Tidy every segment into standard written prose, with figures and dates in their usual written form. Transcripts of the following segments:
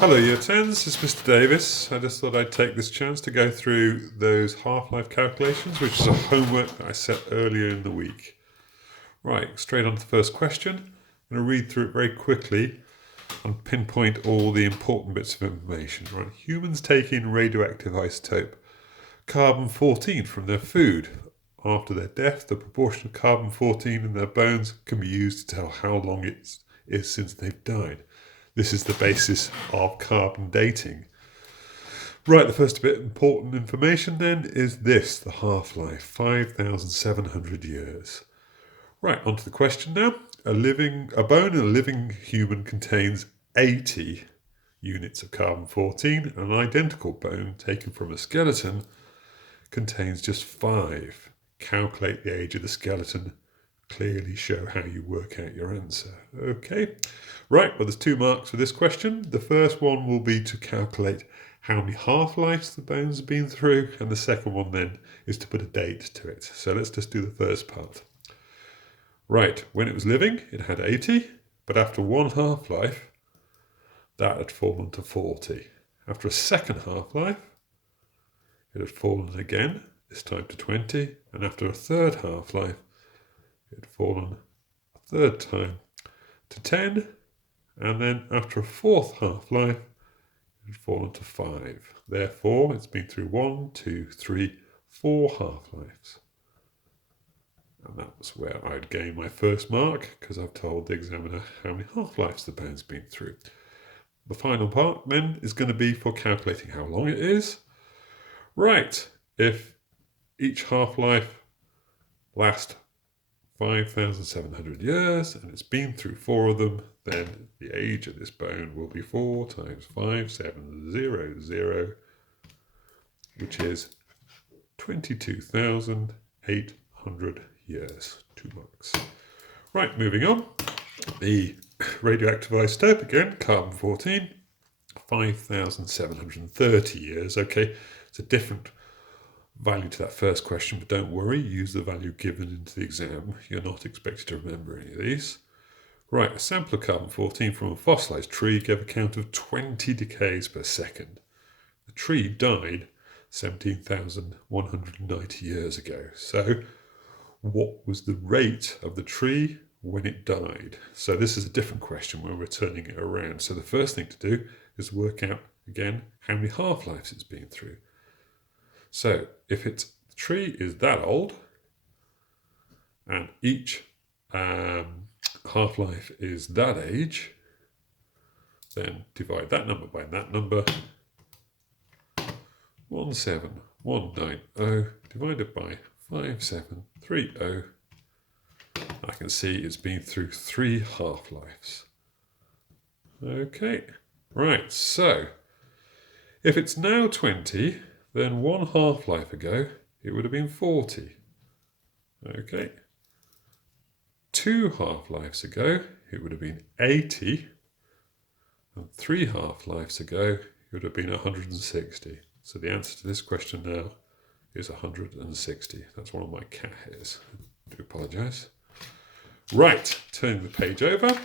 Hello Year 10s, it's Mr. Davis. I just thought I'd take this chance to go through those half-life calculations, which is a homework that I set earlier in the week. Right, straight on to the first question. I'm going to read through it very quickly and pinpoint all the important bits of information. Right, humans take in radioactive isotope carbon-14 from their food. After their death, the proportion of carbon-14 in their bones can be used to tell how long it is since they've died. This is the basis of carbon dating. Right, the first bit of important information then is this, the half-life, 5,700 years. Right, on to the question now. A bone in a living human contains 80 units of carbon-14, and an identical bone taken from a skeleton contains just 5. Calculate the age of the skeleton. Clearly show how you work out your answer. Okay, right, well there's 2 marks for this question. The first one will be to calculate how many half-lives the bones have been through, and the second one then is to put a date to it. So let's just do the first part. Right, when it was living it had 80, but after one half-life that had fallen to 40. After a second half-life it had fallen again, this time to 20, and after a third half-life it had fallen a third time to 10, and then after a fourth half-life, it had fallen to 5. Therefore, it's been through 1, 2, 3, 4 half-lives. And that was where I'd gain my first mark, because I've told the examiner how many half-lives the bone's been through. The final part, then, is going to be for calculating how long it is. Right, if each half-life lasts 5,700 years, and it's been through 4 of them, then the age of this bone will be 4 times 5,700, which is 22,800 years. 2 marks. Right, moving on. The radioactive isotope again, carbon-14, 5,730 years. Okay, it's a different value to that first question, but don't worry, use the value given into the exam. You're not expected to remember any of these. Right, a sample of carbon-14 from a fossilised tree gave a count of 20 decays per second. The tree died 17,190 years ago. So what was the rate of the tree when it died? So this is a different question when we're turning it around. So the first thing to do is work out, again, how many half-lives it's been through. So if the tree is that old and each half-life is that age, then divide that number by that number. 17190 divided by 5730. I can see it's been through 3 half-lives. Okay, right, so if it's now 20, then 1 half-life ago it would have been 40. Okay. 2 half-lives ago it would have been 80. And 3 half-lives ago it would have been 160. So the answer to this question now is 160. That's one of my cat hairs. I do apologise. Right, turning the page over.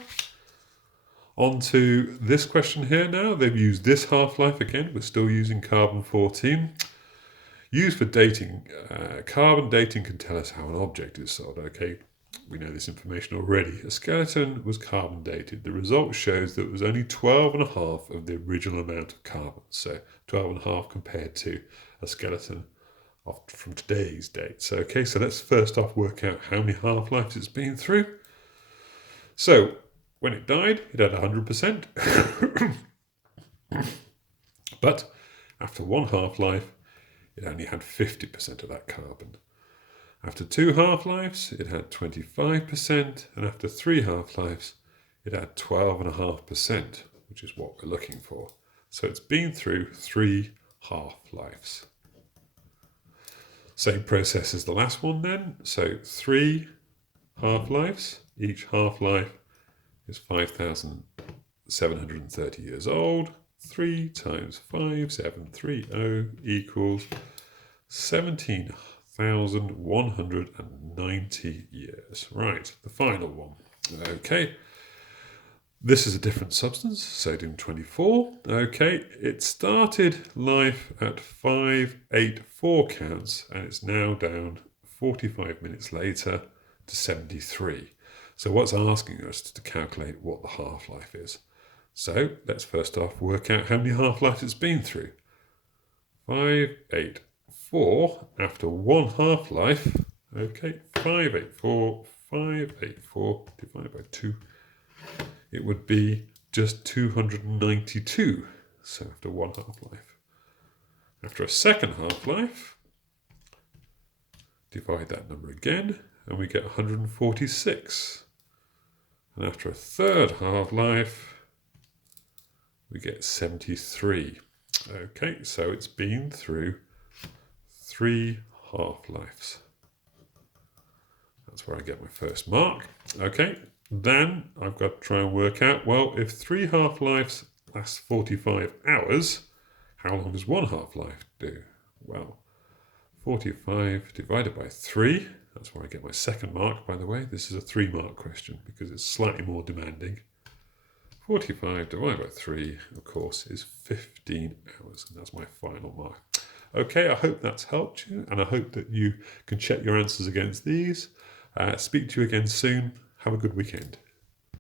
On to this question here now. They've used this half-life again. We're still using carbon-14. Used for dating. Carbon dating can tell us how an object is sold. Okay, we know this information already. A skeleton was carbon dated. The result shows that it was only 12.5 of the original amount of carbon. So 12.5 compared to a skeleton from today's date. So, okay, so let's first off work out how many half-lives it's been through. So when it died, it had 100%. But after 1 half-life, it only had 50% of that carbon. After 2 half-lives, it had 25%, and after 3 half-lives, it had 12.5%, which is what we're looking for. So it's been through 3 half-lives. Same process as the last one then. So 3 half-lives. Each half-life is 5,730 years old. 3 times 5,730 equals 17,190 years. Right, the final one. Okay. This is a different substance, sodium-24. Okay, it started life at 584 counts and it's now down 45 minutes later to 73. So what's asking us to calculate what the half-life is. So let's first off work out how many half-lives it's been through. 584 after one half-life. Okay, 584 divided by 2. It would be just 292. So after one half-life. After a second half-life, divide that number again, and we get 146. And after a third half-life, we get 73. Okay, so it's been through 3 half-lives. That's where I get my first mark. Okay, then I've got to try and work out, well, if 3 half-lives last 45 hours, how long does 1 half-life do? Well, 45 divided by 3, that's where I get my second mark, by the way. This is a 3-mark question because it's slightly more demanding. 45 divided by 3, of course, is 15 hours, and that's my final mark. Okay, I hope that's helped you, and I hope that you can check your answers against these. Speak to you again soon. Have a good weekend.